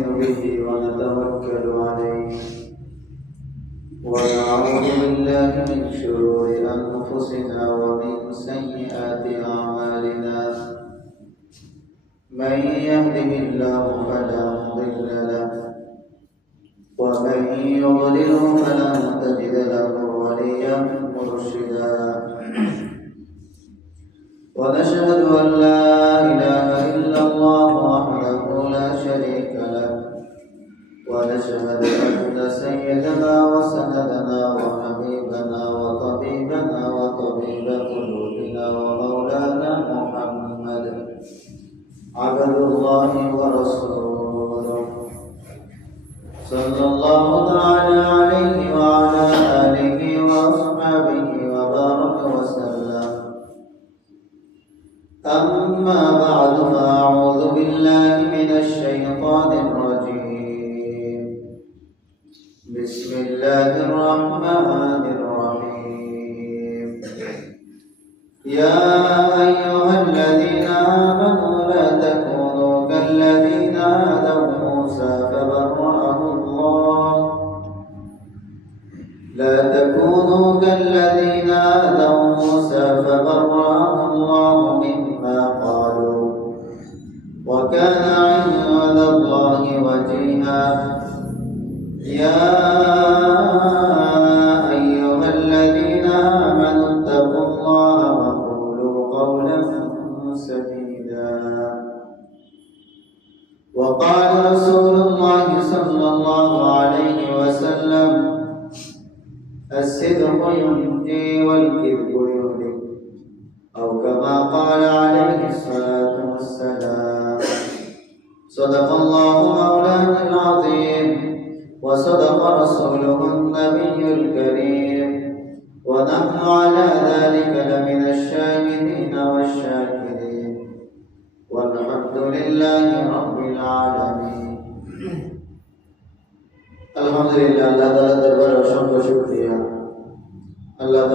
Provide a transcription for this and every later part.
ونؤمن به ونتوكل عليه. ونعوذ بالله من شرور أنفسنا ومن سيئات أعمالنا. من يهده الله فلا مضل له ومن يضلله فلا تجد له وليا مرشدا. ونشهد أن لا شريك له. ونشهد أن سيدنا وسندنا وحبيبنا وطبيبنا وطبيب قلوبنا ومولانا محمد عبد الله ورسوله. صلى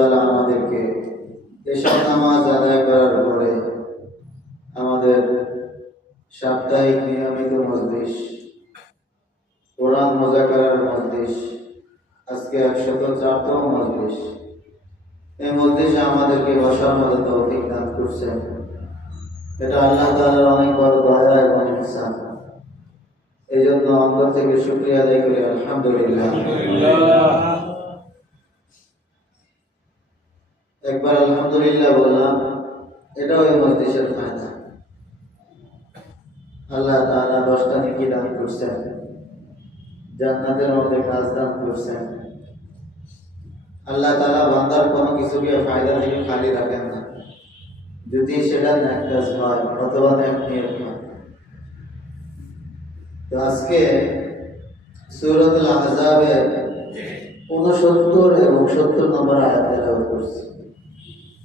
তালা আমাদেরকে এসব নামাজ আদায় করার পরে আমাদের সাপ্তাহিক নিয়মিত মজলিস, কোরআন মোজাকারার মজলিস, আজকে একশত চারতম মজলিস। এই মজলিসে আমাদেরকে বসার মতো তৌফিক দান করছেন। এটা আল্লাহ তালার অনেক বড় দয়া এবং ইনসান এই জন্য অন্তর থেকে শুক্রিয়া আদায় করি আলহামদুলিল্লাহ। একবার আলহামদুলিল্লাহ বললাম, এটাও এই মজলিসের ফায়দা। আল্লাহ তাআলা দশটা নেকি দান করছেন, জান্নাতের মধ্যে কাজ দান করছেন। আল্লাহ তাআলা বান্দার কোনো কিছুকে ফায়দা থেকে খালি রাখেন না। যদি সেটা ন্যাক হয়, অথবা ন্যাক নিয়ত হয়। তো আজকে সূরাতুল আহজাবের 69 এবং 70 নম্বর আয়াত তেলাওয়াত করছি।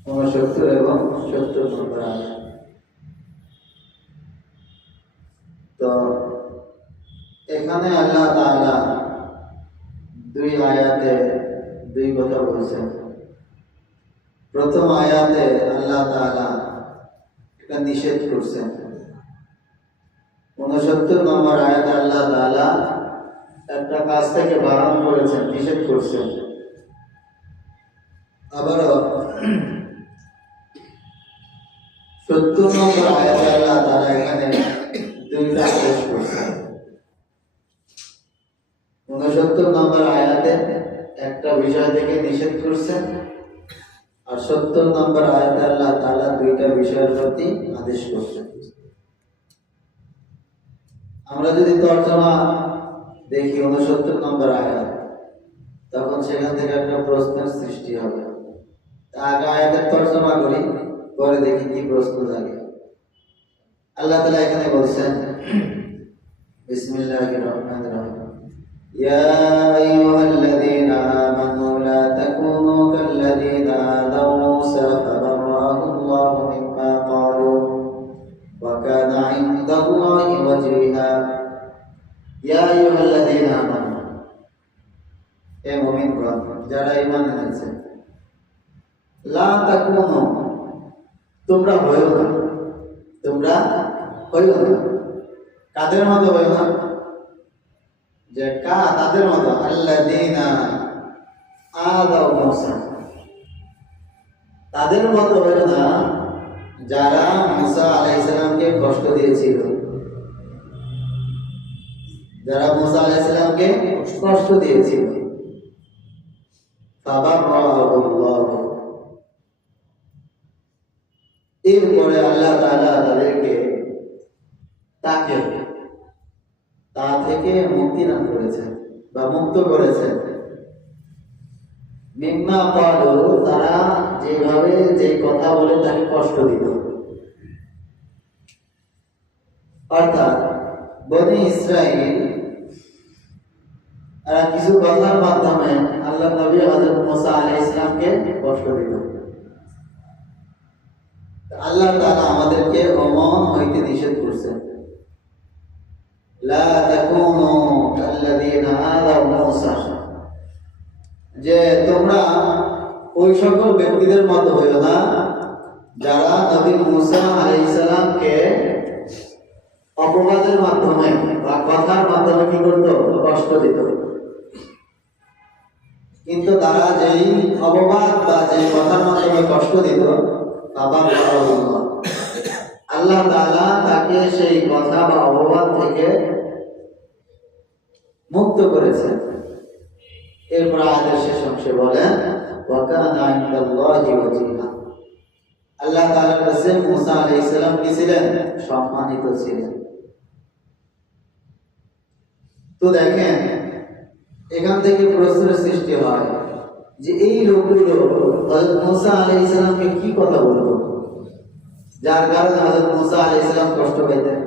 69 এবং 70 নম্বর আয়াত তো, এখানে আল্লাহ দুই আয়াতে দুই কথা বলছেন। প্রথম আয়াতে আল্লাহ তাআলা এটা নিষেধ করছেন। উনসত্তর নম্বর আয়াতে আল্লাহ তাআলা একটা কাজ থেকে বারণ করেছেন, নিষেধ করছেন। আবারও একটা বিষয় থেকে নিষেধ করছেন, আর সত্তর নম্বর আয়াতে আল্লাহ তাআলা দুইটা বিষয়ের প্রতি আদেশ করছেন। আমরা যদি তর্জমা দেখি উনসত্তর নম্বর আয়াত, তখন সেখান থেকে একটা প্রশ্নের সৃষ্টি হবে। আগে আয়াতের তর্জমা করি। পরে দেখি কি প্রশ্ন জাগে আল্লাহ তালা এখানে বলছেন বিসমিল্লাহির রহমানির রহিম يا أيها الذين آمنوا لا تكونوا كالذين آذوا موسى فبرأه الله مما قالوا وكان عند الله وجيها يا أيها الذين آمنوا এ মুমিনগণ যারা ঈমান এনেছে লা তাকুনু তোমরা হইও না। তোমরা হইও না। কাদের মতো হইও না? যে কা, তাদের মতো। আদাউ মুসা। তাদের মতো হলো না যারা মুসা আলাইহিস সালামকে কষ্ট দিয়েছিল। যারা মুসা আলাইহিস সালামকে কষ্ট দিয়েছিল। ফাবারাহুল্লাহ এরপরে আল্লাহ তাআলা তাদেরকে তাকে তা থেকে মুক্তি দান করেছেন বা মুক্ত করেছেন। মিম্মা পালো তারা যেভাবে যে কথা বলে তাকে কষ্ট দিত। অর্থাৎ বনি ইসরাইল তারা কিছু কথার মাধ্যমে আল্লাহ নবী হযরত মুসা আলাইহিস সালামকে কষ্ট দিত। আল্লাহ তাআলা আমাদেরকে অমন হইতে নিষেধ করছেন। যে তোমরা ওই সকল ব্যক্তিদের মতো হইও না, যারা নবী মুসা আলাইহিস সালামকে অপবাদের মাধ্যমে বা কথার মাধ্যমে কি করত? কষ্ট দিত। কিন্তু তারা যেই অপবাদ বা যেই কথার মাধ্যমে কষ্ট দিত আল্লাহ তাকে সেই কথা বা অপবাদ থেকে মুক্ত করেছেন। এরপর আয়াতের বলেন আল্লাহ তাআলার কাছে মুসা আলাইহিস সালাম কি ছিলেন? সম্মানিত ছিলেন। তো দেখেন, এখান থেকে প্রশ্নের সৃষ্টি হয় যে এই লোকগুলো হযরত মুসা আলাইহিস সালামকে কি কথা বলতো? যার কারণে হযরত মুসা আলাইহিস সালাম কষ্ট পেতেন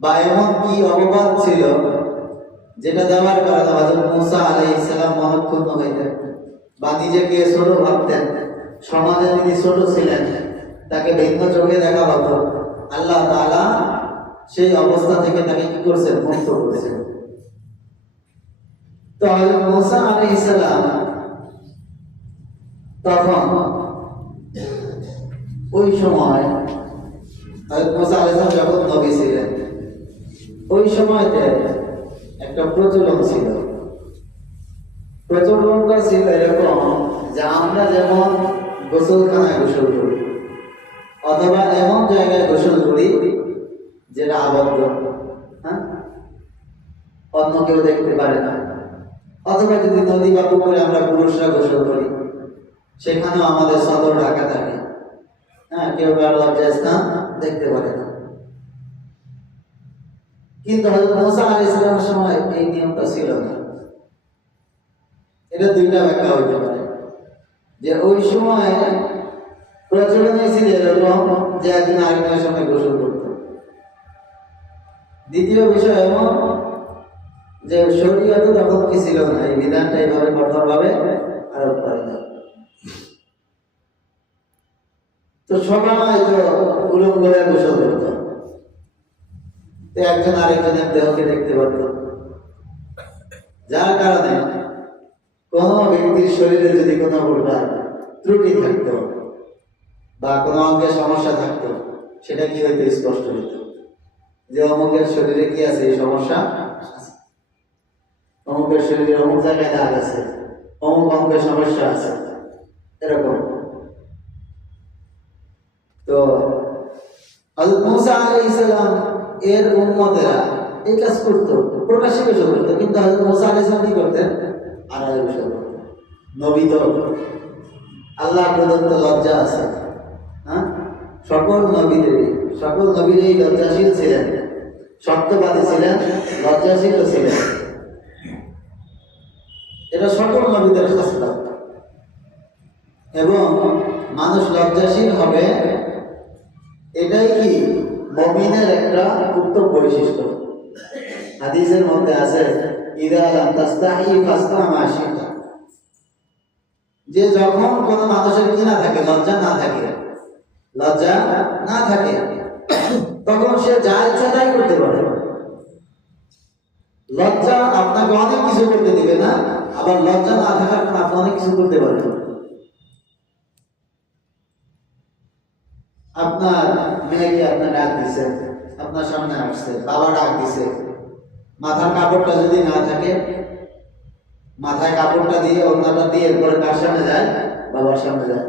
বা এমন কি অপবাদ ছিল যেটা দেওয়ার কারণে হযরত মুসা আলাইহিস সালাম মনক্ষুণ্ণ হইতেন বা নিজেকে ছোট ভাবতেন, সমাজে তিনি ছোট ছিলেন, তাকে ভিন্ন চোখে দেখা হতো। আল্লাহ তাআলা সেই অবস্থা থেকে তাকে কি করছেন? মুক্ত করেছেন। তো হযরত মুসা আলাইহিস সালাম তখন ওই সময় মুসা যখন নবী ছিলেন, ওই সময়তে একটা প্রচলন ছিল। প্রচলনটা ছিল এরকম যে আমরা যেমন গোসলখানায় গোসল করি, অথবা এমন জায়গায় গোসল করি যেটা আবদ্ধ। হ্যাঁ? অন্য কেউ দেখতে পারে না। অথবা যদি নদী বা পুকুরে আমরা পুরুষরা গোসল করি সেখানেও আমাদের সদর ঢাকা থাকে। হ্যাঁ কেউ কারও লজ্জা স্থান দেখতে পারে না। কিন্তু হযরত মুসা আলাইহিস সালামের সময় এই নিয়মটা ছিল না। এটা দুইটা ব্যাখ্যা হইতে পারে। যে ওই সময় প্রচলন ছিল এরকম যে একদিন আরেকজনের সঙ্গে গোসল করত। দ্বিতীয় বিষয় এমন যে শরীয়তে তখন কি ছিল না? এই বিধানটা এইভাবে কঠোরভাবে আরোপ করে না তো সবাই তো উলঙ্গ হয়ে গোসল করতো একজন আরেকজনের দেহকে দেখতে পারত। যার কারণে কোন ব্যক্তির শরীরে যদি কোনো প্রকার ত্রুটি থাকতো বা কোনো অঙ্গে সমস্যা থাকতো, সেটা কি হইতো স্পষ্ট হইত? যে অমুকের শরীরে কি আছে? এই সমস্যা অমুকের শরীরে অমুক জায়গায় দাগ আছে, অমুক অঙ্গের সমস্যা আছে, এরকম। তো মুসা আলাইহিস সালাম এর উম্মতেরা এই কাজ করতো প্রকাশ্যে গোসল করতো, কিন্তু হযরত মুসা আলাইহিস সালাম কি করতেন? আড়ালে গোসল করতেন নবী তো আল্লাহ প্রদত্ত লজ্জা আছে। হ্যাঁ? সকল নবীদেরই, সকল নবীরই লজ্জাশীল ছিলেন। সত্যবাদী ছিলেন লজ্জাশীল ছিলেন। এটা সকল নবীদের খাসলা এবং মানুষ লজ্জাশীল হবে এটাই কি মমিনের একটা উত্তম বৈশিষ্ট্য? হাদিসের মধ্যে আছে যে যখন কোন মানুষের কি না থাকে, লজ্জা না থাকে, লজ্জা না থাকে, তখন সে যা ইচ্ছা তাই করতে পারে। লজ্জা আপনাকে অনেক কিছু করতে দিবে না, আবার লজ্জা না থাকার আপনি অনেক কিছু করতে পারবেন। আপনার মেয়েকে আপনার ডাক দিছে, আপনার সামনে আসছে, বাবা ডাক দিছে। মাথার কাপড়টা যদি না থাকে, মাথায় কাপড়টা দিয়ে অন্যটা দিয়ে এরপরে কার সামনে যায়? বাবার সামনে যায়।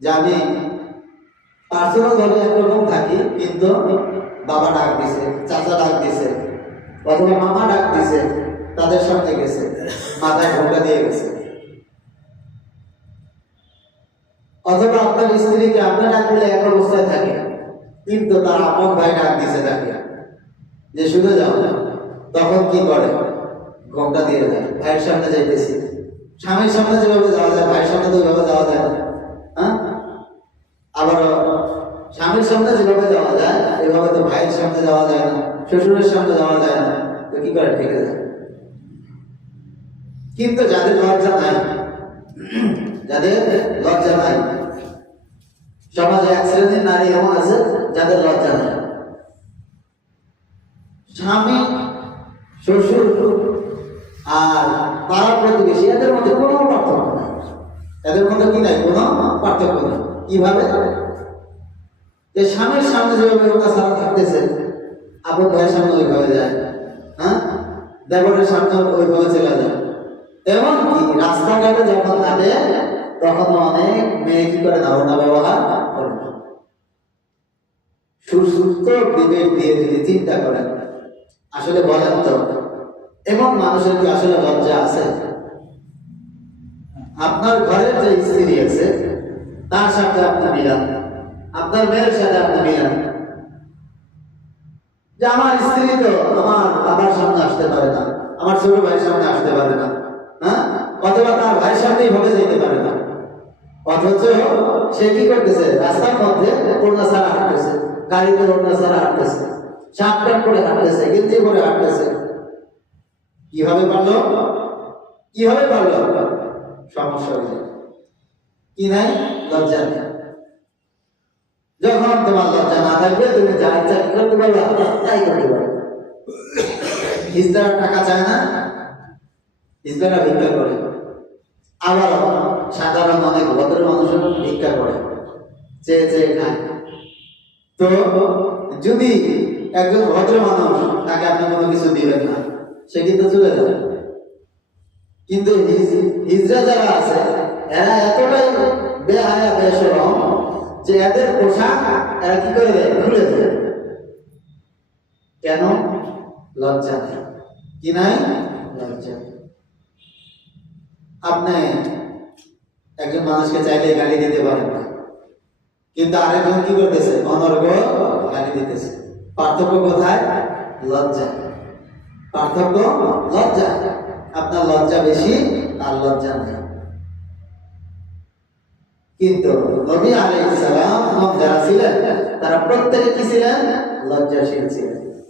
যে আমি পার্সোনাল ভাবে একরকম থাকি, কিন্তু বাবা ডাক দিছে, চাচা ডাক দিছে, অথবা মামা ডাক দিছে, তাদের সামনে গেছে, মাথায় ঘোমটা দিয়ে গেছে। অথবা আপনার স্ত্রীকে আপনি ডাক দিলে এক অবস্থায় থাকে? কিন্তু তার আপন ভাই ডাক দিছে তাকে। যে শুনে যাও। না তখন কি করে? ঘোমটা দিয়ে যায় ভাইয়ের সামনে যাইতেছি। স্বামীর সামনে যেভাবে যাওয়া যায়, ভাইয়ের সামনে তো ওইভাবে যাওয়া যায় না। হ্যাঁ? আবার স্বামীর সামনে যেভাবে যাওয়া যায়, এভাবে তো ভাইয়ের সামনে যাওয়া যায় না, শ্বশুরের সামনে যাওয়া যায় না। তো কি করে ঠেকে যায়? কিন্তু যাদের লজ্জা নাই যাদের লজ্জা নাই। সমাজে এক শ্রেণির নারী এমন আছে যাদের লজ্জা নাই। স্বামী, শ্বশুর আর পাড়া প্রতিবেশী, এদের মধ্যে কোনো পার্থক্য নাই। এদের মধ্যে কি নাই? কোনো পার্থক্য নেই। কীভাবে? যে স্বামীর সামনে যেভাবে ওটা সারা থাকতেছে আপন ভাইয়ের সামনে ওইভাবে যায়। হ্যাঁ? দেবরের সামনে ওইভাবে চলে যায়। এমন কি রাস্তাঘাটে যখন হাঁটে তখন অনেক মেয়ে কি করে ধারণা ব্যবহার করে? না সুসুস্থ বিবেক দিয়ে যদি চিন্তা করেন। আসলে বলেন তো, এমন মানুষের কি আসলে লজ্জা আছে? আপনার ঘরের যে স্ত্রী আছে, তার সাথে আপনি মিলান, আপনার মেয়ের সাথে আপনি মিলান। যে আমার স্ত্রী তো আমার বাবার সামনে আসতে পারে না, আমার ছোট ভাইয়ের সামনে আসতে পারে না হ্যাঁ? অথবা তার ভাইয়ের সামনে এইভাবে যেতে পারে না। অথচ সে কি করতেছে? রাস্তার মধ্যে ওড়না ছাড়া হাঁটতেছে, গাড়িতে ওড়না ছাড়া হাঁটতেছে প্যান্ট করে হাঁটতেছে গেঞ্জি করে হাঁটতেছে। কীভাবে পারল? কীভাবে পারল? সমস্যা হয়ে কি নাই? লজ্জা নেই। যখন তোমার লজ্জা না থাকবে, তুমি যা ইচ্ছা করতে পারবে, তাই করতে পারবে। হিজদারা টাকা চায় না? হিজদারা ভিক্ষা করে। আবার সাধারণ অনেক ভদ্র মানুষও ভিক্ষা করে। চেয়ে চেয়ে খায় তো যদি একজন ভদ্র মানুষ তাকে আপনি কোনো কিছু দিবেন না, সে কিন্তু চলে যাবে। কিন্তু হিজ- হিজড়া যারা আছে, এরা এতটাই বেহায়া, বেসরম যে এদের পোশাক এরা কি করে দেয়? খুলে দেয়। কেন? লজ্জা নেই। কি নাই? লজ্জা নেই। আপনি একজন মানুষকে চাইলে গালি দিতে পারেন না। কিন্তু আরেকজন কি করতেছে? অনর্গ গালি দিতেছে। পার্থক্য কোথায়? লজ্জা। পার্থক্য লজ্জা। আপনার লজ্জা বেশি আর লজ্জা নেই। কিন্তু নবী আলাইহিস সালাম যারা ছিলেন, তারা প্রত্যেকে কি ছিলেন? লজ্জাশীল ছিলেন।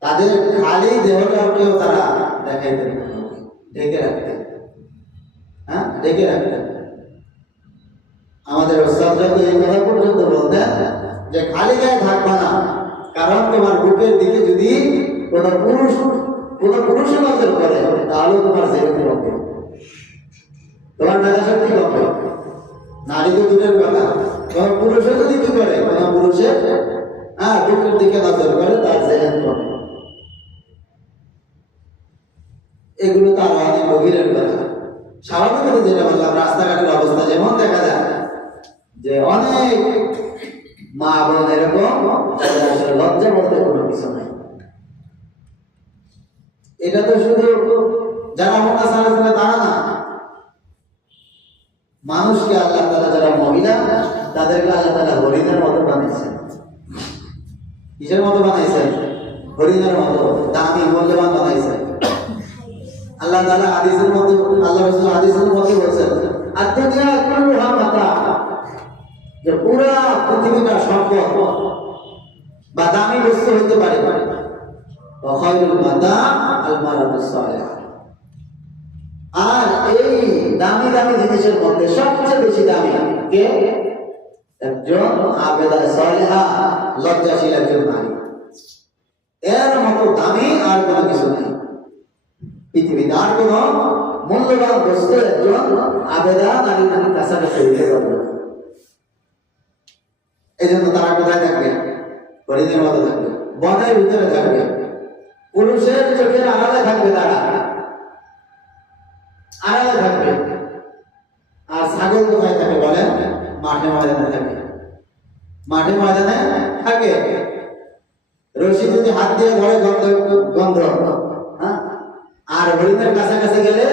তাদের খালি দেহটাকেও তারা দেখাইতেন ঢেকে রাখতেন। ঢেকে রাখতেন আমাদের ওস্তাদরা এই কথা পর্যন্ত বলতেন যে খালি গায়ে থাকবা না, কারণ তোমার বুকের দিকে যদি কোনো পুরুষ কোনো পুরুষ নজর করে তাহলে তোমার জেরতি হবে তোমার মেধা শক্তি কমবে নারী তো দূরের কথা। তোমার পুরুষও যদি কি করে, কোনো পুরুষের হ্যাঁ বুকের দিকে নজর করে তার জেহেন কমে এগুলো তার অনেক গভীরের কথা। যেটা বললাম, রাস্তাঘাটের অবস্থা যেমন দেখা যায়, যে অনেক মা বোন এরকম লজ্জা বলতে কোনো কিছু নাই। এটা তো শুধু যারা মোটা সারা তারা না। মানুষকে আল্লাহ যারা মহিলা, তাদেরকে আল্লাহ তালা হরিণের মতো বানিয়েছেন। কিসের মতো বানাইছেন হরিণের মতো, দামি, মূল্যবান বানাইছেন আল্লাহ তাআলা হাদিসের মধ্যে, আল্লাহ রাসূল হাদিসের মধ্যে বলেছেন মাতা, যে পুরা পৃথিবীটা সম্পদ বা দামি বস্তু হইতে পারে ওয়া খায়রুল মাতা আল সালিহা। আর এই দামি দামি জিনিসের মধ্যে সবচেয়ে বেশি দামি কে? একজন আবেদা সালিহা, লজ্জাশীল একজন নারী এর মতো দামি আর কোনো কিছু নেই। পৃথিবীতে আর কোন মূল্যবান বস্তু একজন আবেদা নারী নারীর কাছাকাছি হইতে পারবে। এই জন্য তারা কোথায় থাকবে? হরিণের মতো থাকবে, বনের ভিতরে থাকবে, পুরুষের চোখের আড়ালে থাকবে তারা। আড়ালে থাকবে। আর ছাগল কোথায় থাকে বলেন? মাঠে ময়দানে থাকে। মাঠে ময়দানে থাকে। রশি যদি হাত দিয়ে ধরে, গন্ধ গন্ধ। হরিণের কাছাকাছি গেলে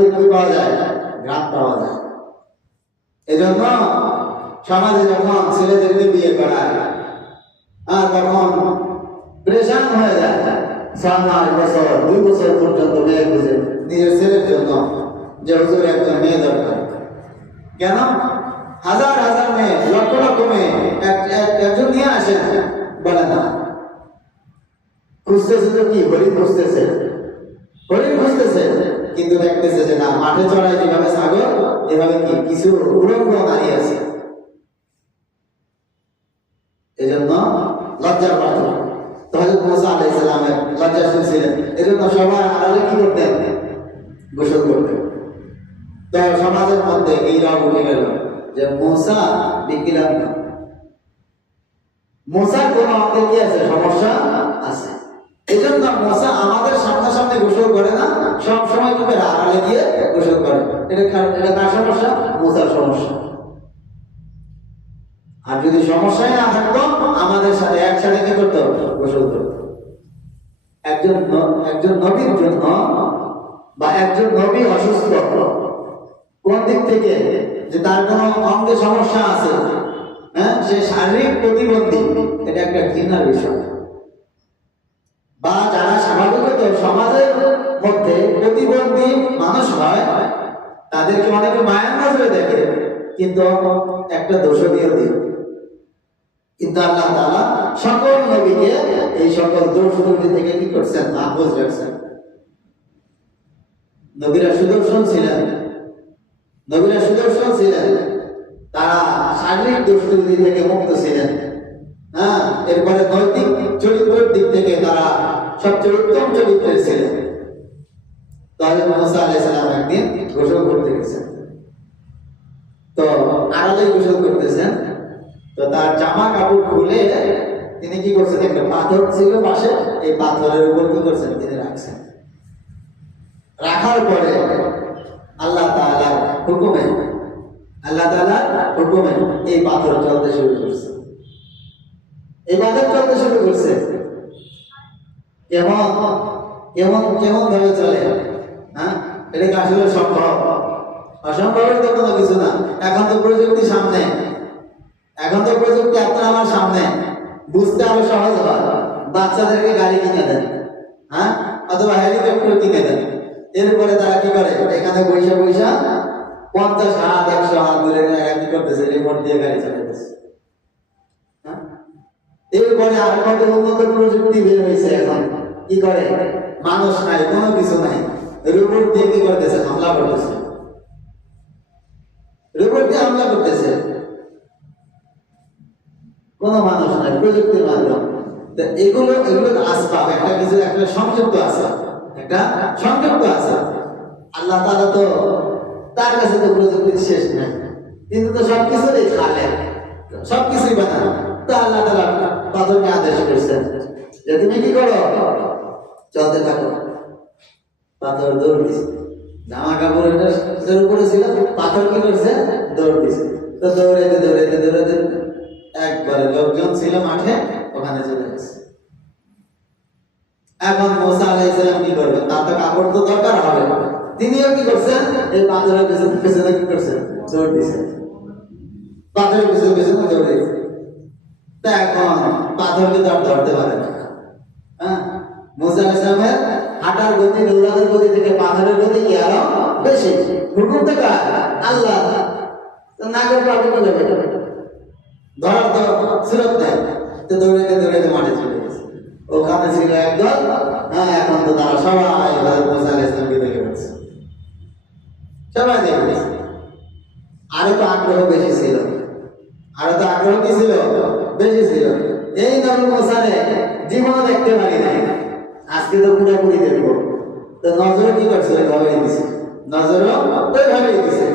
বিক্রি পাওয়া যায় ঘাট পাওয়া যায়। এজন্য সমাজে যখন ছেলেদেরকে বিয়ে করায়, আর তখন প্রেশান হয়ে যায় ছয় মাস বছর, দুই বছর পর্যন্ত মেয়ে খুঁজে নিজের ছেলের জন্য যে হুজুর একজন মেয়ে দরকার। কেন? হাজার হাজার মেয়ে, লক্ষ লক্ষ মেয়ে এক- এক- একজন নিয়ে আসেন বলে না। খুঁজতেছে তো কি? হরিণ খুঁজতেছে। হরিণ খুঁজতেছে কিন্তু দেখতেছে যে না, মাঠে চড়াই যেভাবে ছাগল এভাবে কি? কিছু উলঙ্গ নারী আছে। এজন্য লজ্জার পাত্র মুসা ছিলেন এজন্য সবাই আড়ালে কি করতেন? গোসল করতেন। তো সমাজের মধ্যে এই উঠে গেল যে মুসা বিকিলাম না মশার কোন অঙ্গে কি আছে? সমস্যা আছে। এই জন্য মশা আমাদের সামনাসামনি গোসল করে না, সব সময় কি করে আড়ালে গিয়ে গোসল করে। এটা এটা কার সমস্যা? মশার সমস্যা। আর যদি সমস্যাই না থাকতো আমাদের সাথে একসাথে কি করতে? গোসল করতে। একজন একজন নবীর জন্য বা একজন নবী অসুস্থ, কোন দিক থেকে? যে তার কোনো অঙ্গে সমস্যা আছে হ্যাঁ? সে শারীরিক প্রতিবন্ধী, এটা একটা ঘৃণার বিষয়। বা যারা স্বাভাবিকত সমাজের মধ্যে প্রতিবন্ধী মানুষ হয়, তাদেরকে অনেকে মায়ের নজরে দেখে, কিন্তু একটা দোষণীয় দিক কিন্তু আল্লাহ তাআলা সকল নবীকে এই সকল দোষ ত্রুটি থেকে কি করছেন? মাহফুজ রাখছেন। নবীরা সুদর্শন ছিলেন। নবীরা সুদর্শন ছিলেন। তারা শারীরিক দুষ্কৃতি থেকে মুক্ত ছিলেন। হ্যাঁ এরপরে নৈতিক চরিত্রের দিক থেকে তারা সবচেয়ে উত্তম চরিত্রের ছিলেন তাহলে একদিন গোসল করতে গেছেন। তো আড়ালে গোসল করতেছেন। তো তার জামা কাপড় খুলে তিনি কি করছেন, একটা পাথর ছিল পাশে, এই পাথরের উপর কি করছেন, তিনি রাখছেন। রাখার পরে আল্লাহ তাআলার হুকুমে, আল্লাহ তাআলার হুকুমে এই পাথর চলতে শুরু করছে। পাথর চলতে শুরু করছে। কেমন? কেমন কেমন ভাবে চলে? হ্যাঁ? এটা কি আসলে সম্ভব অসম্ভবের তো কোনো কিছু না। এখন তো প্রযুক্তি সামনে। এখন তো প্রযুক্তি আপনার আমার সামনে। বুঝতে আরও সহজ হয়। বাচ্চাদেরকে গাড়ি কিনে দেন। হ্যাঁ? অথবা হেলিকপ্টার কিনে দেন। এরপরে তারা কি করে? এখানে পয়সা পয়সা পঞ্চাশ হাত, একশো হাত দূরে করতেছে? রিমোট দিয়ে গাড়ি চালাতেছে? এরপরে আর কত উন্নত প্রযুক্তি বের হয়েছে এখন? কি করে? মানুষ নাই, কোনো কিছু নাই। রোবট দিয়ে কি করতেছে? হামলা করতেছে। রোবট দিয়ে হামলা করতেছে। কোনো মানুষ নাই, প্রযুক্তির মাধ্যম। এগুলো এগুলো আসবাব। একটা কিছু, একটা সংযুক্ত আছে একটা সংযুক্ত আছে আল্লাহ তাআলা তো তার কাছে তো প্রযুক্তির শেষ নাই। কিন্তু তো সবকিছুরই খালে সবকিছুই বানান। তো আল্লাহ তাআলা পাথরকে আদেশ করেছেন যে তুমি কি করো? চলতে থাকো। পাথর দৌড় দিছে। জামা কাপড় উপরে ছিল পাথর কি করছে? দৌড় দিছে। তো দৌড়াইতে দৌড়াইতে দৌড়াইতে একবারে লোকজন ছিল মাঠে, ওখানে চলে গেছে। এখন মোসা আলাইহিসসালাম কি করবে? তার তো কাপড় তো দরকার হবে। তিনিও কি করছেন? এই পাথরের পেছনে পেছনে কি করছেন? দৌড় দিছেন পাথরের পেছনে পেছনে দৌড়ে দিছে তা এখন পাথরকে তো আর ধরতে পারে না। হ্যাঁ? মুসা আলাইহিসসালামের হাঁটার গতি, দৌড়ানোর গতি থেকে পাথরের গতি কি আরও বেশি? হুকুম তো কার? আল্লাহ। না করে পাবে কি যাবে ধরার তো সুরত দেয় তো দৌড়াইতে দৌড়াইতে মাঠে চলে গেছে। ওখানে ছিল একদল হ্যাঁ এখন তো তারা সবাই মুসা আলাইহিস দেখে ফেলছে। সবাই দেখে ফেলছে। আরও তো আগ্রহ বেশি ছিল। আরও তো আগ্রহ কি ছিল? বেশি ছিল এই নবী মুসারে জীবনে দেখতে পারি নাই। আজকে তো পুরোপুরি দেখব। তো নজর কি করছে ওইভাবেই দিছে। নজরও ওইভাবেই দিছে।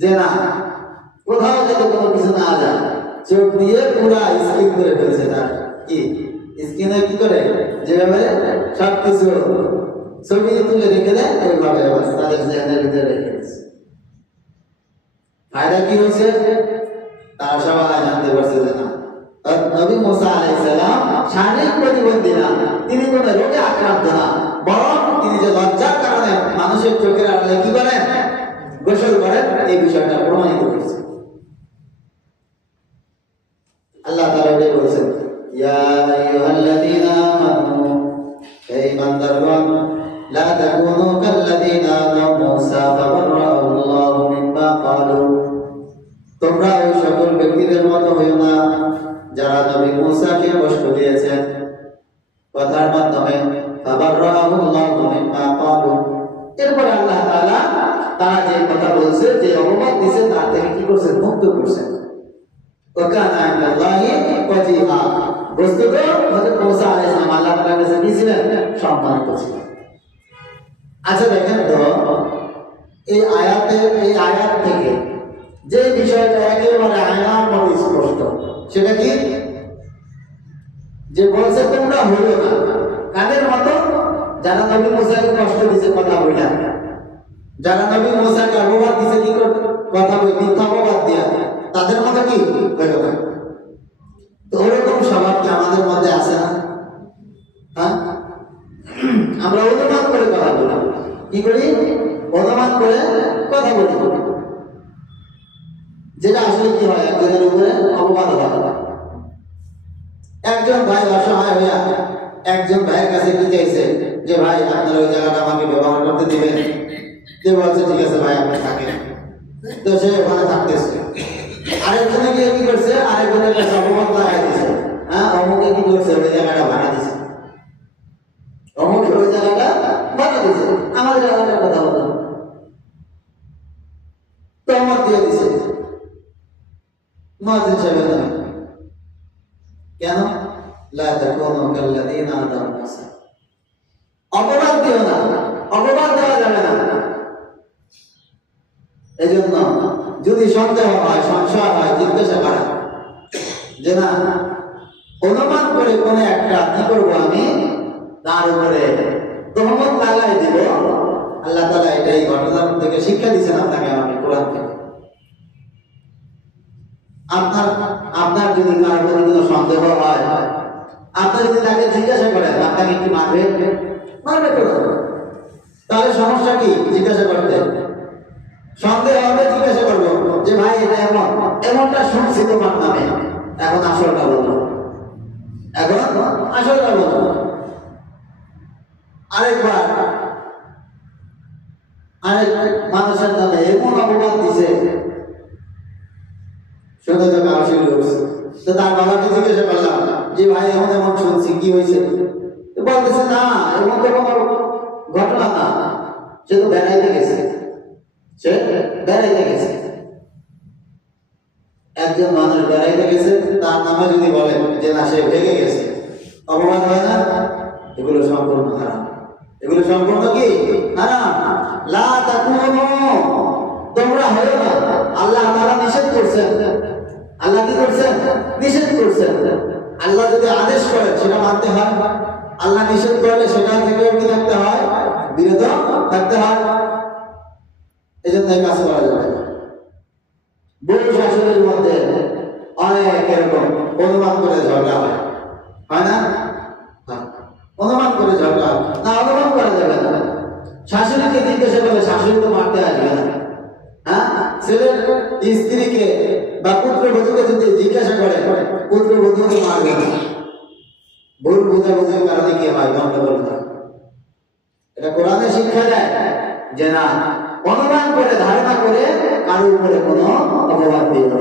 যে না, কোথাও যাতে কোনো কিছু না যায়, চোখ দিয়ে পুরা স্কিপ করে ফেলছে তার। কি? স্ক্রিনে কি করে? যেভাবে সব কিছু ছবি তুলে রেখে দেয়, ওইভাবে তাদের জেনের ভিতরে রেখে দিচ্ছে ফায়দা কি হয়েছে তারা সবাই Come on. আচ্ছা দেখেন তো, এই আয়াতের এই আয়াত থেকে যে বিষয়টা একেবারে আয়নার মতো স্পষ্ট, সেটা কি? যে বলছে, তোমরা হইল না। কাদের মতো? যারা নবী মুসাকে কষ্ট দিছে, কথা বইলা। যারা নবী মুসাকে অপবাদ দিছে, কি কথা বই, মিথ্যা অপবাদ দিয়া। তাদের মতো কি? হইল না। ওরকম স্বভাব কি আমাদের মধ্যে আছে না? হ্যাঁ? আমরা অনুমান করে কথা বলি। কি করি? অনুমান করে কথা বলি। যেটা আসলে কি হয়? একজনের উপরে অপবাদ হয়। একজন ভাই অসহায় হইয়া একজন ভাইয়ের কাছে কি চাইছে? যে, ভাই, আপনার ওই জায়গাটা আমাকে ব্যবহার করতে দিবেন। বলছে ঠিক আছে, ভাই, আপনি থাকেন। তো সে ওখানে থাকতেছে। আরেকজনে গিয়ে কি করছে? আরেকজনের কাছে অপবাদ লাগাই দিছে। হ্যাঁ অমুকে কি করছে? ওই জায়গাটা ভাড়া দিছে। অমুকে ওই জায়গাটা ভাড়া দিছে। আমার জায়গাটার কথা বলো তহমত দিয়ে দিছে। মুয়াজ্জিন সাহেবের নামে। কেন? লা তাকুনু কাল্লাযীনা আদাউ মুসা অপবাদ দিও না। অপবাদ দেওয়া যাবে না। এজন্য যদি সন্দেহ হয়, সংশয় হয়, জিজ্ঞাসা করা, যে না, অনুমান করে কোনো একটা কি করব আমি? তার উপরে তহমত লাগাই দিব। আল্লাহ তালা এটা এই ঘটনার থেকে শিক্ষা দিচ্ছেন আপনাকে আমাকে কোরআন থেকে। আপনার আপনার যদি কারোর প্রতি কোনো সন্দেহ হয়, আপনার যদি তাকে জিজ্ঞাসা করেন, আপনাকে কি মারবে? মারবে। তাহলে সমস্যা কি? জিজ্ঞাসা করতে। সন্দেহ হবে, জিজ্ঞাসা করব, যে ভাই, এটা এমন, এমনটা শুনছি তোমার নামে। এখন আসলটা এখন আসলটা বলো আরেকবার। আরেক মানুষের নামে এমন অপবাদ দিছে। শুনে তো তো তার বাবাকে জিজ্ঞাসা করলাম, যে ভাই, এমন এমন শুনছি, কি হয়েছে? বলতেছে, না, এমন তো কোনো ঘটনা না। সে তো বেড়াইতে গেছে। সে বেড়াইতে গেছে। একজন মানুষ বেড়াইতে গেছে, তার নামে যদি বলে যে না, সে ভেগে গেছে। অপমান হয় না? এগুলো সম্পূর্ণ হারাম। এগুলো সম্পূর্ণ কি? হারাম। লা তোমরা হয়ো না। আল্লাহ তাআলা নিষেধ করছেন। আল্লাহ কি করছেন? নিষেধ করছেন। আল্লাহ যদি আদেশ করেন সেটা মানতে হয়। আল্লাহ নিষেধ করলে সেটা থেকে কি থাকতে হয়? বিরত থাকতে হয়। এই জন্য কাজ করা যাবে না। বউ শাশুড়ির মধ্যে অনেক এরকম অনুমান করে ঝগড়া হয়। হয় না। অনুমান করে ঝগড়া। না, অনুমান করা যাবে না। শাশুড়িকে জিজ্ঞাসা করলে শাশুড়ি তো মারতে আসবে না। হ্যাঁ? ছেলের স্ত্রীকে বা পুত্রবধূকে যদি জিজ্ঞাসা করে পুত্রবধূকে মারবে না। ভুল বোঝাবুঝির কারণে কি হয়? গন্ডগোল এটা কোরআনে শিক্ষা দেয় যে না অনুমান করে, ধারণা করে কারোর উপরে কোনো অপবাদ দিও না।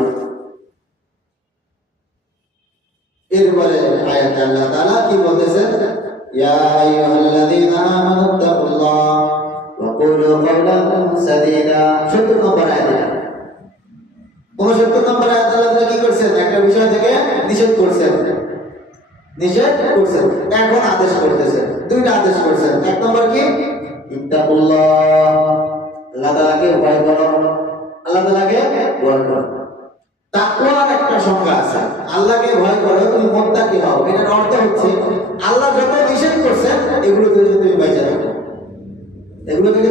এরপরে আল্লাহ কি বলতেছেন? আইয়ুহাল্লাযীনা আমানু তাকুল্লাহ ওয়া কুলু কাওলান সাদীদা। 70 নম্বর আয়াত 69 নম্বর আয়াত আল্লাহ কি করছেন? একটা বিষয় থেকে করছেন। করছেন। এখন আদেশ করতেছেন। দুইটা আদেশ করছেন। এক নম্বর কি? আল্লাহ তালাকে ভয় করো। আল্লাহ তালাকে ভয় করো। তাকুয়ার একটা সংজ্ঞা আছে। আল্লাহকে ভয় করো, তুমি মন্দা কি হও। এটার অর্থ হচ্ছে, আল্লাহ যত নিষেধ করছেন, এগুলো থেকে তুমি বেঁচে থাকো। এগুলো থেকে